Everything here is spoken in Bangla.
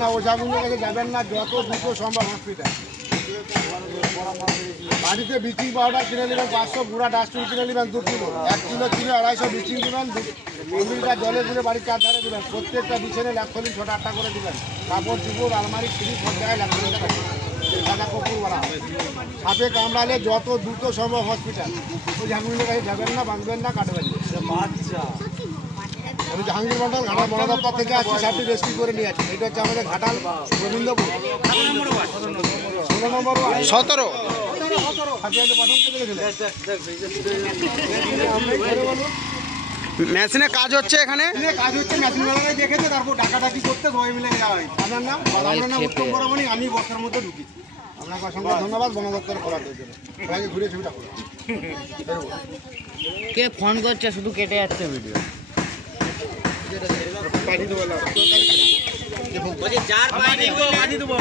না ওঝাগুলোর কাছে যাবেন না, যত দ্রুত সম্ভব হসপিটাল। বাড়িতে ব্লিচিং পাউডার কিনে নেবেন 500, গুঁড়া ডাস্টবিন কিনে নেবেন 2 কিলো, 1 কিলো কিনে 250 ব্লিচিং দেবেন, 2 লিটার জলে গুলে বাড়ির 4 ধারে দেবেন। প্রত্যেকটা বিছানে ল্যাপথলিন 6-8টা করে দেবেন। কাপড় চুপড় আলমারি সিঁড়ি সব জায়গায় ল্যাপথলিন রাখবেন, সাদা কপুর বাড়া। সাপে কামড়ালে যত দ্রুত সম্ভব হসপিটাল। ওই ঝাঁকুগুলোর কাছে যাবেন না, বাঁধবেন না, কাটবেন না। আমি জাহাঙ্গীর মন্ডল ঘাটাল বন দপ্তর থেকে আসছি, সাপটি রেস্কিউ করে নিয়ে আসছি। এটা হচ্ছে আমাদের ঘাটাল গোবিন্দপুর 16 নম্বর ওয়ার্ড। 17 মেশিনে কাজ হচ্ছে, এখানে কাজ হচ্ছে, মেশিন বেলায় দেখেছে, তারপর ডাকাডাকি করতে সবাই মিলে যাওয়া হয়। আপনার নাম? আমার নাম উত্তম বরাবরী, আমি বর্ষার মধ্যে ঢুকেছি। আপনাকে অসংখ্য ধন্যবাদ বন দপ্তরের খবর দেওয়ার জন্য। সবাইকে ঘুরে ছবিটা করো। কে ফোন করছে, শুধু কেটে যাচ্ছে ভিডিও। পাঠিয়ে দেবো।